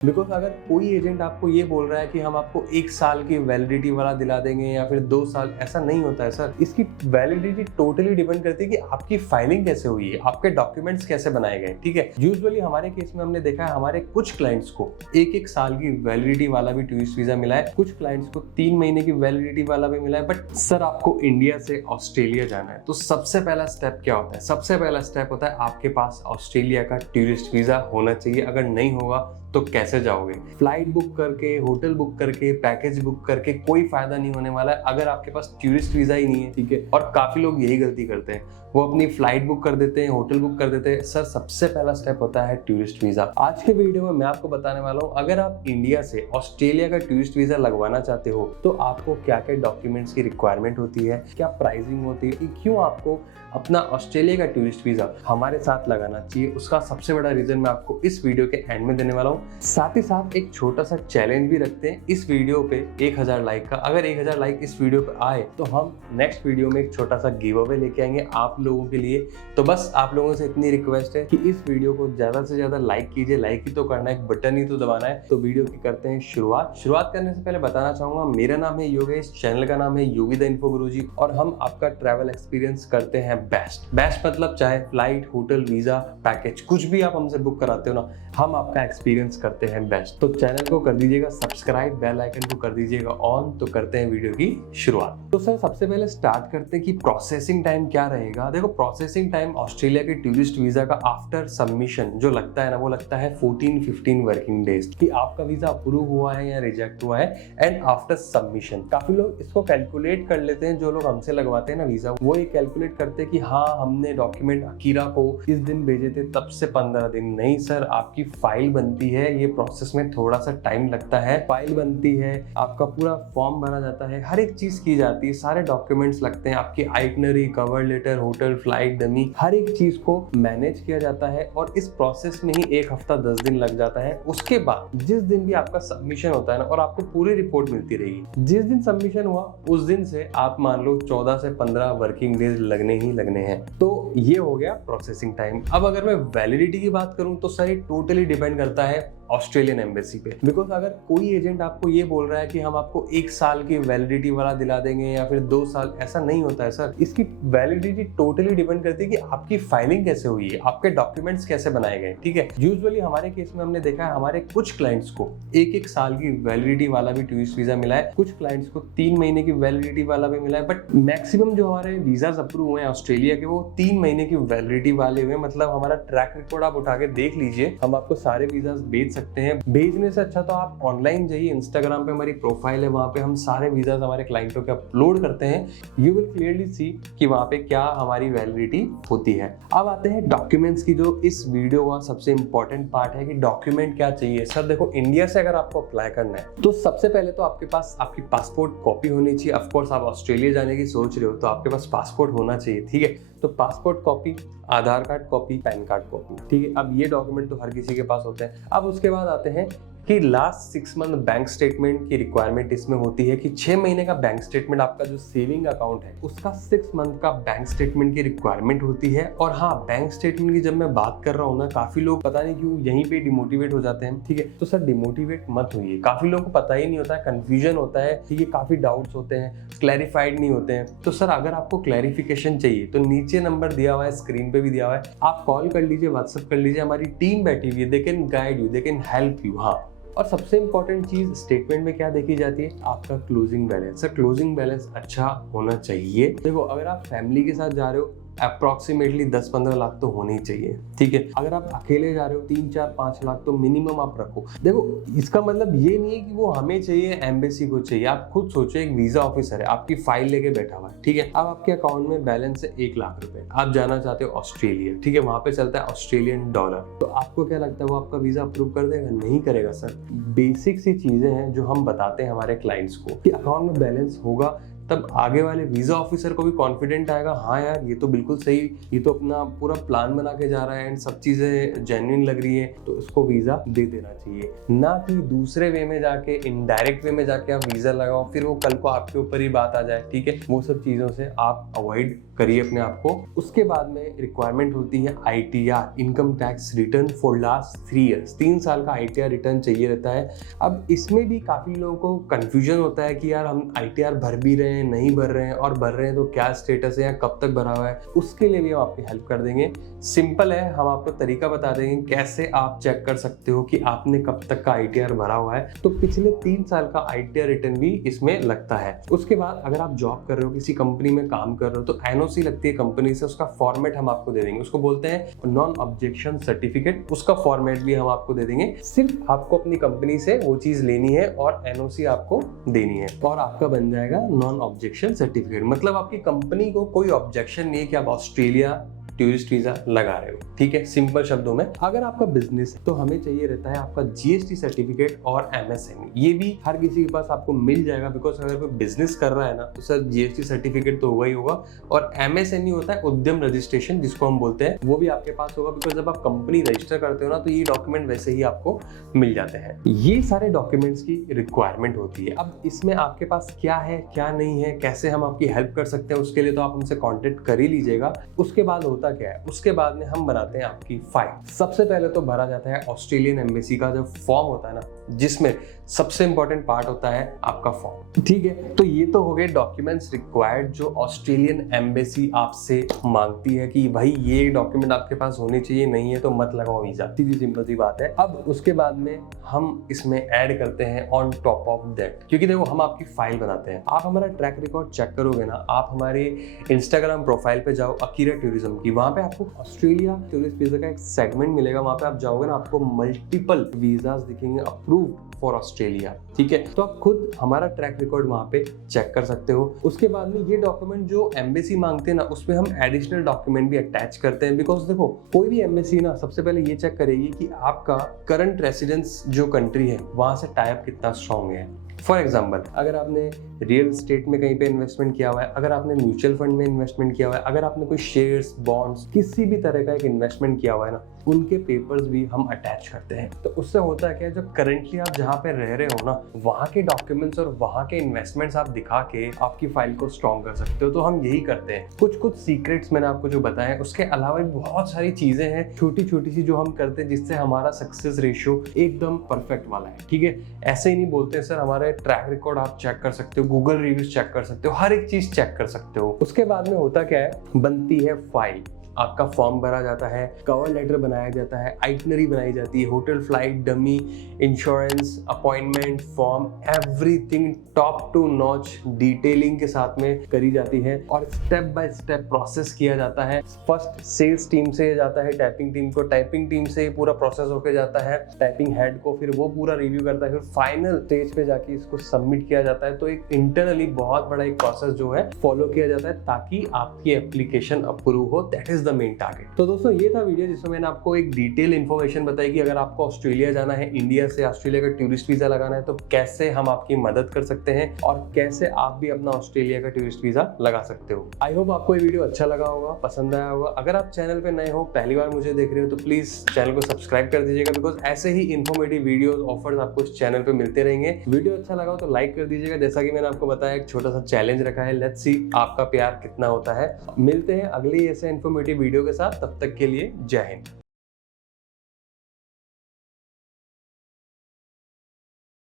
Because अगर कोई agent आपको ये बोल रहा है कि हम आपको 1 साल की वैलिडिटी वाला दिला देंगे या फिर 2 साल, ऐसा नहीं होता है सर। इसकी वैलिडिटी टोटली डिपेंड करती है कि आपकी फाइलिंग कैसे हुई है, आपके डॉक्यूमेंट्स कैसे बनाए गए, ठीक है। यूजुअली हमारे केस में हमने देखा है हमारे कुछ क्लाइंट्स को 1 साल की वैलिडिटी वाला भी टूरिस्ट वीजा मिला है, कुछ क्लाइंट्स को 3 महीने की वैलिडिटी वाला भी मिला है। बट सर आपको इंडिया से ऑस्ट्रेलिया जाना है तो सबसे पहला स्टेप क्या होता है? सबसे पहला स्टेप होता है आपके पास ऑस्ट्रेलिया का टूरिस्ट वीजा होना चाहिए। अगर नहीं होगा तो कैसे जाओगे? फ्लाइट बुक करके, होटल बुक करके, पैकेज बुक करके कोई फायदा नहीं होने वाला है अगर आपके पास टूरिस्ट वीजा ही नहीं है, ठीक है। और काफी लोग यही गलती करते हैं, वो अपनी फ्लाइट बुक कर देते हैं, होटल बुक कर देते हैं। सर सबसे पहला स्टेप होता है टूरिस्ट वीजा। आज के वीडियो में मैं आपको बताने वाला हूँ अगर आप इंडिया से ऑस्ट्रेलिया का टूरिस्ट वीजा लगवाना चाहते हो तो आपको क्या क्या डॉक्यूमेंट्स की रिक्वायरमेंट होती है, क्या प्राइसिंग होती है, क्यों आपको अपना ऑस्ट्रेलिया का टूरिस्ट वीजा हमारे साथ लगाना चाहिए, उसका सबसे बड़ा रीजन मैं आपको इस वीडियो के एंड में देने वाला हूँ। साथ ही साथ एक छोटा सा चैलेंज भी रखते हैं इस वीडियो पे 1000 लाइक का। अगर 1000 लाइक इस वीडियो पे आए तो हम नेक्स्ट वीडियो में एक छोटा सा गिव अवे लेके आएंगे आप लोगों के लिए। तो बस आप लोगों से इतनी रिक्वेस्ट है कि इस वीडियो को ज्यादा से ज्यादा लाइक कीजिए। लाइक ही तो करना है, एक बटन ही तो दबाना है। तो वीडियो की करते हैं शुरुआत करने से पहले बताना चाहूंगा मेरा नाम है योगेश, चैनल का नाम है योगी द इन्फो गुरुजी और हम आपका ट्रैवल एक्सपीरियंस करते हैं बेस्ट मतलब चाहे फ्लाइट, होटल, वीजा, पैकेज, कुछ भी आप हमसे बुक कराते हो ना, हम आपका एक्सपीरियंस करते हैं बेस्ट। तो चैनल को कर दीजिएगा सब्सक्राइब, बेल आइकन को कर दीजिएगा ऑन। तो करते हैं वीडियो की शुरुआत। तो सर सबसे पहले स्टार्ट करते हैं कि प्रोसेसिंग टाइम क्या रहेगा। देखो प्रोसेसिंग टाइम ऑस्ट्रेलिया के टूरिस्ट वीजा का आफ्टर सबमिशन जो लगता है ना, वो लगता है 14-15 वर्किंग डेज कि आपका वीजा अप्रूव हुआ है या रिजेक्ट हुआ है। एंड आफ्टर सबमिशन काफी लोग इसको कैलकुलेट कर लेते हैं, जो लोग हमसे लगवाते हैं ना वीजा, वो ये कैलकुलेट करते हैं कि हाँ हमने डॉक्यूमेंट अकीरा को इस दिन भेजे थे तब से 15 दिन। नहीं सर, आपकी फाइल बनती है, ये प्रोसेस में थोड़ा सा टाइम लगता है। फाइल बनती है, आपका पूरा फॉर्म भरा जाता है, हर एक चीज की जाती है, सारे डॉक्यूमेंट्स लगते हैं, आपकी itinerary, cover letter, hotel, flight, dummy, हर एक चीज को मैनेज किया जाता है। और इस प्रोसेस में ही 1 हफ्ता 10 दिन लग जाता है। उसके बाद जिस दिन भी आपका सबमिशन होता है ना, और आपको पूरी रिपोर्ट मिलती रहेगी, जिस दिन सबमिशन हुआ उस दिन से आप मान लो 14 से 15 वर्किंग डेज लगने ही लगने हैं। तो ये हो गया प्रोसेसिंग टाइम। अब अगर मैं वैलिडिटी की बात करूं तो सर ये टोटली डिपेंड करता है ऑस्ट्रेलियन एम्बेसी पे। बिकॉज अगर कोई एजेंट आपको ये बोल रहा है कि हम आपको 1 साल की वैलिडिटी वाला दिला देंगे या फिर 2 साल, ऐसा नहीं होता है सर। इसकी वैलिडिटी टोटली डिपेंड करती है कि आपकी फाइलिंग कैसे हुई है, आपके डॉक्यूमेंट्स कैसे बनाए गए, ठीक है। यूजुअली हमारे केस में हमने देखा है हमारे कुछ क्लाइंट्स को 1 साल की वैलिडिटी वाला भी टूरिस्ट वीजा मिला है, कुछ क्लाइंट्स को 3 महीने की वैलिडिटी वाला भी मिला है। बट मैक्सिमम जो हमारे वीजा अप्रूव हुए हैं ऑस्ट्रेलिया के, वो 3 महीने की वैलिडिटी वाले हुए। मतलब हमारा ट्रैक रिकॉर्ड आप उठा के देख लीजिए, हम आपको सारे वीजा भेज सकते हैं। भेजने से अच्छा तो आप ऑनलाइन जाइए, इंस्टाग्राम पे हमारी प्रोफाइल है, वहां पे हम सारे वीजा हमारे क्लाइंटों के अपलोड करते हैं। यू विल क्लियरली सी कि वहां पे क्या हमारी वैलिडिटी होती है। अब आते हैं डॉक्यूमेंट्स की, जो इस वीडियो का सबसे इंपॉर्टेंट पार्ट है कि डॉक्यूमेंट क्या चाहिए। सर देखो इंडिया से अगर आपको अप्लाई करना है तो सबसे पहले तो आपके पास आपकी पासपोर्ट कॉपी होनी चाहिए। ऑफकोर्स आप ऑस्ट्रेलिया जाने की सोच रहे हो तो आपके पास पासपोर्ट होना चाहिए, ठीक है। तो passport copy, Aadhaar card copy, PAN card copy, ठीक है। अब ये डॉक्यूमेंट तो हर किसी के पास होते हैं। अब उसके बाद आते हैं कि लास्ट 6 मंथ बैंक स्टेटमेंट की रिक्वायरमेंट इसमें होती है कि 6 महीने का बैंक स्टेटमेंट, आपका जो सेविंग अकाउंट है उसका 6 मंथ का बैंक स्टेटमेंट की रिक्वायरमेंट होती है। और हाँ, बैंक स्टेटमेंट की जब मैं बात कर रहा हूँ ना, काफी लोग पता नहीं क्यों यहीं पे डिमोटिवेट हो जाते हैं, ठीक है। तो सर डिमोटिवेट मत होइए, काफी लोगों को पता ही नहीं होता है, कंफ्यूजन होता है, ठीक है, काफी डाउट्स होते हैं, क्लैरिफाइड नहीं होते हैं। तो सर अगर आपको क्लैरिफिकेशन चाहिए तो नीचे नंबर दिया हुआ है, स्क्रीन पे भी दिया हुआ है, आप कॉल कर लीजिए, व्हाट्सएप कर लीजिए, हमारी टीम बैठी हुई है, they can guide you, they can help you. हाँ, और सबसे इंपॉर्टेंट चीज स्टेटमेंट में क्या देखी जाती है? आपका closing balance. Sir closing balance अच्छा होना चाहिए। देखो अगर आप फैमिली के साथ जा रहे हो अप्रोक्सीमेटली 10-15 लाख तो होने ही चाहिए, ठीक है। अगर आप अकेले जा रहे हो 3-4-5 लाख तो मिनिमम आप रखो। देखो इसका मतलब ये नहीं है कि वो हमें चाहिए, एम्बेसी को चाहिए। आप खुद सोचो, एक वीजा ऑफिसर है, आपकी फाइल लेके बैठा हुआ है, ठीक है। अब आपके अकाउंट में बैलेंस है 1 लाख रुपए, आप जाना चाहते हो ऑस्ट्रेलिया, ठीक है, वहां पे चलता है ऑस्ट्रेलियन डॉलर। तो आपको क्या लगता है वो आपका वीजा अप्रूव कर देगा? नहीं करेगा सर। बेसिक सी चीजें हैं जो हम बताते हैं हमारे क्लाइंट्स को कि अकाउंट में बैलेंस होगा तब आगे वाले वीजा ऑफिसर को भी कॉन्फिडेंट आएगा, हाँ यार ये तो बिल्कुल सही, ये तो अपना पूरा प्लान बना के जा रहा है एंड सब चीजें जेन्युइन लग रही है, तो इसको वीजा दे देना चाहिए। ना कि दूसरे वे में जाके, इनडायरेक्ट वे में जाके आप वीजा लगाओ, फिर वो कल को आपके ऊपर ही बात आ जाए। ठीक है, वो सब चीजों से आप अवॉइड करिए अपने आप को। उसके बाद में रिक्वायरमेंट होती है ITR, income tax return for last 3 years. 3 साल का ITR रिटर्न चाहिए रहता है। अब इसमें भी काफी लोगों को कंफ्यूजन होता है कि यार हम ITR भर भी रहे हैं, नहीं भर रहे हैं, और भर रहे हैं तो क्या स्टेटस है या कब तक भरा हुआ है। उसके लिए भी हम आपकी हेल्प कर देंगे। सिंपल है, हम आपको तरीका बता देंगे कैसे आप चेक कर सकते हो कि आपने कब तक का ITR भरा हुआ है। तो पिछले 3 साल का ITR रिटर्न भी इसमें लगता है। उसके बाद अगर आप जॉब कर रहे हो, किसी कंपनी में काम कर रहे हो, तो NOC लगती है कंपनी से, उसका फॉर्मेट हम आपको दे देंगे। उसको बोलते हैं नॉन ऑब्जेक्शन सर्टिफिकेट, उसका फॉर्मेट भी हम आपको दे देंगे। सिर्फ आपको अपनी कंपनी से वो चीज लेनी है और NOC आपको देनी है और आपका बन जाएगा नॉन ऑब्जेक्शन सर्टिफिकेट। मतलब आपकी कंपनी को कोई ऑब्जेक्शन नहीं है कि आप ऑस्ट्रेलिया टूरिस्ट वीजा लगा रहे हो। ठीक है, सिंपल शब्दों में। अगर आपका बिजनेस है तो हमें चाहिए रहता है आपका GST सर्टिफिकेट और MSME। ये भी हर किसी के पास आपको मिल जाएगा, बिकॉज अगर कोई बिजनेस कर रहा है ना तो सर GST सर्टिफिकेट तो होगा ही होगा, और MSME होता है उद्यम रजिस्ट्रेशन जिसको हम बोलते हैं, वो भी आपके पास होगा। बिकॉज जब आप कंपनी रजिस्टर करते हो ना तो ये डॉक्यूमेंट वैसे ही आपको मिल जाते हैं। ये सारे डॉक्यूमेंट्स की रिक्वायरमेंट होती है। अब इसमें आपके पास क्या है क्या नहीं है, कैसे हम आपकी हेल्प कर सकते हैं, उसके लिए तो आप हमसे कॉन्टेक्ट कर ही लीजिएगा। उसके बाद होता क्या है, उसके बाद में हम बनाते हैं आपकी फाइल। सबसे पहले तो भरा जाता है ऑस्ट्रेलियन एम्बेसी का जो फॉर्म होता है ना, जिसमें सबसे इंपॉर्टेंट पार्ट होता है आपका फॉर्म। ठीक है, तो ये तो हो गए डॉक्यूमेंट्स रिक्वायर्ड जो ऑस्ट्रेलियन एम्बेसी आपसे मांगती है कि भाई ये डॉक्यूमेंट आपके पास होने चाहिए, नहीं है तो मत लगाओ वीजा। सीधी सिंपल सी बात है। अब उसके बाद में हम इसमें ऐड करते हैं ऑन टॉप ऑफ दैट, क्योंकि देखो हम आपकी फाइल बनाते हैं। आप हमारा ट्रैक रिकॉर्ड चेक करोगे ना, आप हमारे इंस्टाग्राम प्रोफाइल पे जाओ अकीरा टूरिज्म की, वहां पे आपको ऑस्ट्रेलिया टूरिस्ट वीजा का एक सेगमेंट मिलेगा। वहां पे आप जाओगे ना, आपको मल्टीपल वीजास दिखेंगे अप्रूव्ड फॉर ऑस्ट्रेलिया। ठीक है, तो आप खुद हमारा ट्रैक रिकॉर्ड वहां पे चेक कर सकते हो। उसके बाद में ये डॉक्यूमेंट जो एम्बेसी मांगते हैं ना, उसमें हम एडिशनल डॉक्यूमेंट भी अटैच करते हैं। बिकॉज देखो कोई भी एम्बेसी ना सबसे पहले ये चेक करेगी कि आपका करंट रेसिडेंस जो कंट्री है वहां से टाई अप कितना स्ट्रॉन्ग है। फॉर एग्जाम्पल, अगर आपने रियल एस्टेट में कहीं पे इन्वेस्टमेंट किया हुआ है, अगर आपने म्यूचुअल फंड में इन्वेस्टमेंट किया हुआ है, अगर आपने कोई शेयर्स, बॉन्ड्स, किसी भी तरह का एक इन्वेस्टमेंट किया हुआ है ना, उनके पेपर्स भी हम अटैच करते हैं। तो उससे होता है क्या, जो करंटली आप जहाँ पे रह रहे हो ना, वहाँ के डॉक्यूमेंट्स और वहाँ के इन्वेस्टमेंट्स आप दिखा के आपकी फाइल को स्ट्रॉन्ग कर सकते हो। तो हम यही करते हैं। कुछ सीक्रेट्स मैंने आपको जो बताया, उसके अलावा भी बहुत सारी चीजें हैं छोटी छोटी सी जो हम करते हैं, जिससे हमारा सक्सेस रेशियो एकदम परफेक्ट वाला है। ठीक है, ऐसे ही नहीं बोलते सर, हमारे ट्रैक रिकॉर्ड आप चेक कर सकते हो, गूगल रिव्यूज चेक कर सकते हो, हर एक चीज चेक कर सकते हो। उसके बाद में होता क्या है, बनती है फाइल, आपका फॉर्म भरा जाता है, कवर लेटर बनाया जाता है, आइटनरी बनाई जाती है, hotel, flight, dummy, insurance, appointment form, everything top to notch detailing के साथ में करी जाती है और स्टेप बाय स्टेप प्रोसेस किया जाता है। फर्स्ट सेल्स टीम से जाता है टाइपिंग टीम को, टाइपिंग टीम से पूरा प्रोसेस होकर जाता है टाइपिंग हेड को, फिर वो पूरा रिव्यू करता है, फिर फाइनल स्टेज पे जाके इसको सबमिट किया जाता है। तो एक इंटरनली बहुत बड़ा एक प्रोसेस जो है फॉलो किया जाता है ताकि आपकी एप्लीकेशन अप्रूव हो। That is the main target. तो दोस्तों ये था वीडियो जिसमें मैंने आपको एक डिटेल इन्फॉर्मेशन बताई कि अगर आपको ऑस्ट्रेलिया जाना है, इंडिया से ऑस्ट्रेलिया का टूरिस्ट वीजा लगाना है, तो कैसे हम आपकी मदद कर सकते हैं और कैसे आप भी अपना ऑस्ट्रेलिया का टूरिस्ट वीजा लगा सकते हो। आई होप आपको ये वीडियो अच्छा लगा होगा, पसंद आया होगा। अगर आप चैनल पे नए हो, पहली बार मुझे देख रहे हो, तो प्लीज चैनल को सब्सक्राइब कर दीजिएगा, बिकॉज ऐसे ही इन्फॉर्मेटिव वीडियोस, ऑफर्स आपको इस चैनल पे मिलते रहेंगे। वीडियो अच्छा लगा हो तो लाइक कर दीजिएगा। जैसा कि मैंने आपको बताया, एक छोटा सा चैलेंज रखा है, लेट्स सी आपका प्यार कितना होता है। मिलते हैं अगली ऐसे इन्फॉर्मेटिव वीडियो के साथ, तब तक के लिए जय हिंद।